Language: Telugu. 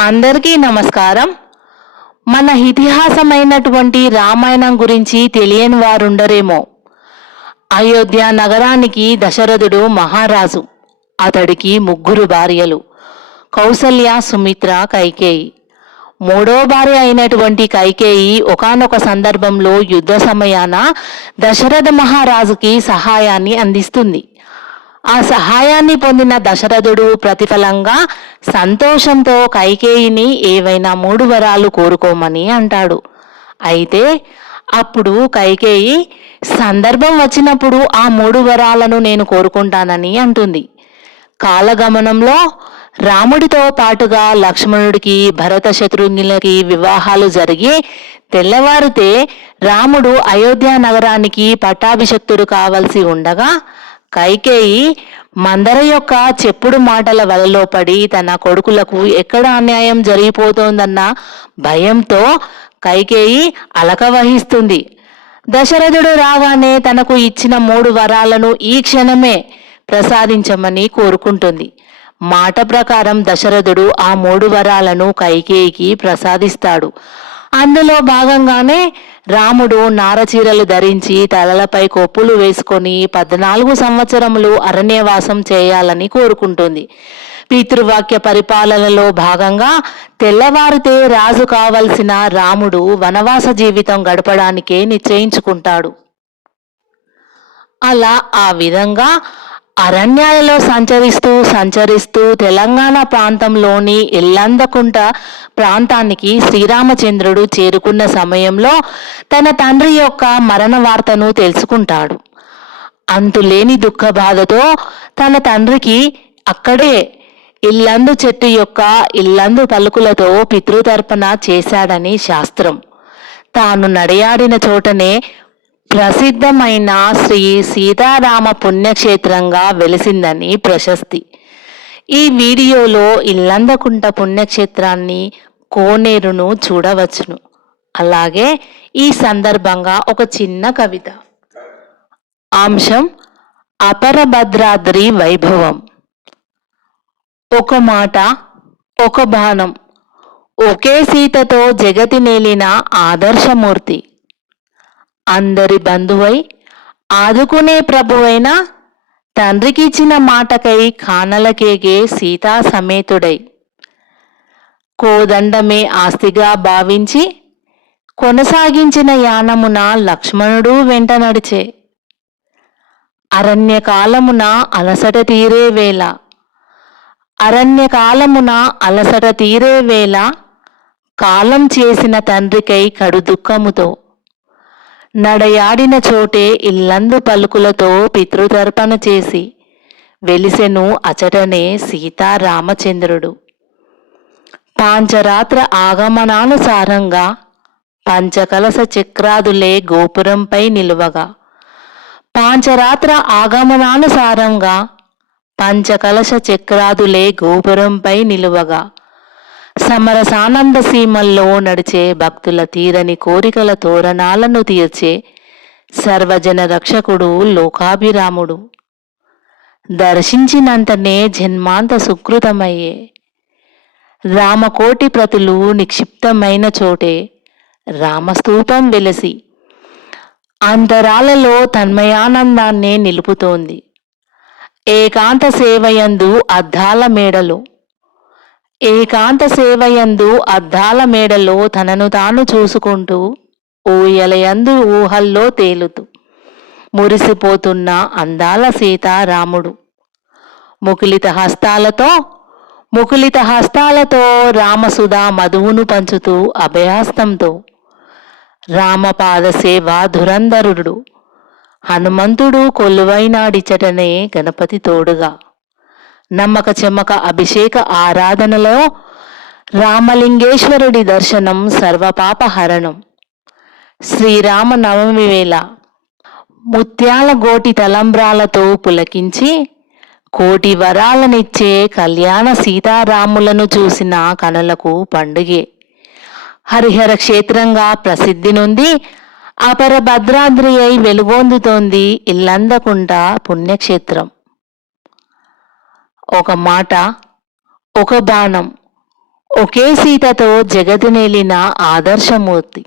అందరికీ నమస్కారం. మన ఇతిహాసమైనటువంటి రామాయణం గురించి తెలియని వారుండరేమో. అయోధ్య నగరానికి దశరథుడు మహారాజు అతడికి ముగ్గురు భార్యలు కౌసల్య సుమిత్ర కైకేయి. మూడో భార్య అయినటువంటి కైకేయి ఒకానొక సందర్భంలో యుద్ధ సమయాన దశరథ మహారాజుకి సహాయాన్ని అందిస్తుంది. ఆ సహాయాన్ని పొందిన దశరథుడు ప్రతిఫలంగా సంతోషంతో కైకేయిని ఏవైనా మూడు వరాలు కోరుకోమని అంటాడు. అయితే అప్పుడు కైకేయి సందర్భం వచ్చినప్పుడు ఆ మూడు వరాలను నేను కోరుకుంటానని అంటుంది. కాలగమనంలో రాముడితో పాటుగా లక్ష్మణుడికి భరత శత్రుఘ్నులకి వివాహాలు జరిగి తెల్లవారితే రాముడు అయోధ్య నగరానికి పట్టాభిషక్తుడు కావలసి ఉండగా కైకేయి మందర యొక్క చెప్పుడు మాటల వలలో పడి తన కొడుకులకు ఎక్కడ అన్యాయం జరిగిపోతోందన్న భయంతో కైకేయి అలక వహిస్తుంది. దశరథుడు రాగానే తనకు ఇచ్చిన మూడు వరాలను ఈ క్షణమే ప్రసాదించమని కోరుకుంటుంది. మాట ప్రకారం దశరథుడు ఆ మూడు వరాలను కైకేయికి ప్రసాదిస్తాడు. అందులో భాగంగానే రాముడు నారచీరలు ధరించి తలలపై కొప్పులు వేసుకొని పద్నాలుగు సంవత్సరములు అరణ్యవాసం చేయాలని కోరుకుంటుంది. పితృవాక్య పరిపాలనలో భాగంగా తెల్లవారితే రాజు కావలసిన రాముడు వనవాస జీవితం గడపడానికే నిశ్చయించుకుంటాడు. అలా ఆ విధంగా అరణ్యాలలో సంచరిస్తూ సంచరిస్తూ తెలంగాణ ప్రాంతంలోని ఇల్లందకుంట ప్రాంతానికి శ్రీరామచంద్రుడు చేరుకున్న సమయంలో తన తండ్రి యొక్క మరణ వార్తను తెలుసుకుంటాడు. అంతులేని దుఃఖ బాధతో తన తండ్రికి అక్కడే ఇల్లందు చెట్టు యొక్క ఇల్లందు పలుకులతో పితృతర్పణ చేశాడని శాస్త్రం. తాను నడయాడిన చోటనే ప్రసిద్ధమైన శ్రీ సీతారామ పుణ్యక్షేత్రంగా వెలిసిందని ప్రశస్తి. ఈ వీడియోలో ఇల్లందకుంట పుణ్యక్షేత్రాన్ని కోనేరును చూడవచ్చును. అలాగే ఈ సందర్భంగా ఒక చిన్న కవిత. అంశం అపరభద్రాద్రి వైభవం. ఒక మాట ఒక బాణం. ఒకే సీతతో జగతి నేలిన ఆదర్శమూర్తి. అందరి బంధువై ఆదుకునే ప్రభువైన తండ్రికిచ్చిన మాటకై కానలకేగే సీతా సమేతుడై. కోదండమే ఆస్తిగా భావించి కొనసాగించిన యానమున లక్ష్మణుడు వెంట నడిచే. అరణ్యకాలమున అలసట తీరే వేళ అరణ్యకాలమున అలసట తీరే వేళ కాలం చేసిన తండ్రికై కడు దుఃఖముతో. నడయాడిన చోటే ఇల్లందు పలుకులతో పితృతర్పణ చేసి వెలిసెను అచటనే సీతారామచంద్రుడు పాంచరాత్ర ఆగమనానుసారంగా పంచకలస చక్రాదులే గోపురంపై నిలువగా. పాంచరాత్ర ఆగమనానుసారంగా పంచకలశ చక్రాదులే గోపురంపై నిలువగా. సమరసానంద సీమల్లో నడిచే భక్తుల తీరని కోరికల తోరణాలను తీర్చే సర్వజన రక్షకుడు లోకాభిరాముడు. దర్శించినంతనే జన్మాంత సుకృతమయ్యే. రామకోటి ప్రతులు నిక్షిప్తమైన చోటే రామస్తూపం వెలసి అంతరాలలో తన్మయానందాన్నే నిలుపుతోంది. ఏకాంత సేవయందు అద్దాల మేడలో ఏకాంత సేవయందు అద్దాల మేడలో తనను తాను చూసుకుంటూ ఊయలయందు ఊహల్లో తేలుతూ మురిసిపోతున్న అందాల సీతారాముడు. ముకులిత హస్తాలతో ముకులిత హస్తాలతో రామసుధా మధువును పంచుతూ అభయాస్తంతో రామపాద సేవ ధురంధరుడు. హనుమంతుడు కొలువైనాడిచటనే గణపతి తోడుగా నమ్మక చెమ్మక అభిషేక ఆరాధనలో రామలింగేశ్వరుడి దర్శనం సర్వపాపహరణం. శ్రీరామ నవమి వేళ ముత్యాల గోటి తలంబ్రాలతో పులకించి కోటి వరాలనిచ్చే కళ్యాణ సీతారాములను చూసిన కనులకు పండుగే. హరిహర క్షేత్రంగా ప్రసిద్ధి నుండి అపర భద్రాద్రి అయి వెలుగొందుతోంది ఇల్లందకుంట పుణ్యక్షేత్రం. ఒక మాట ఒక బాణం ఒకే సీతతో జగతినేలిన ఆదర్శమూర్తి.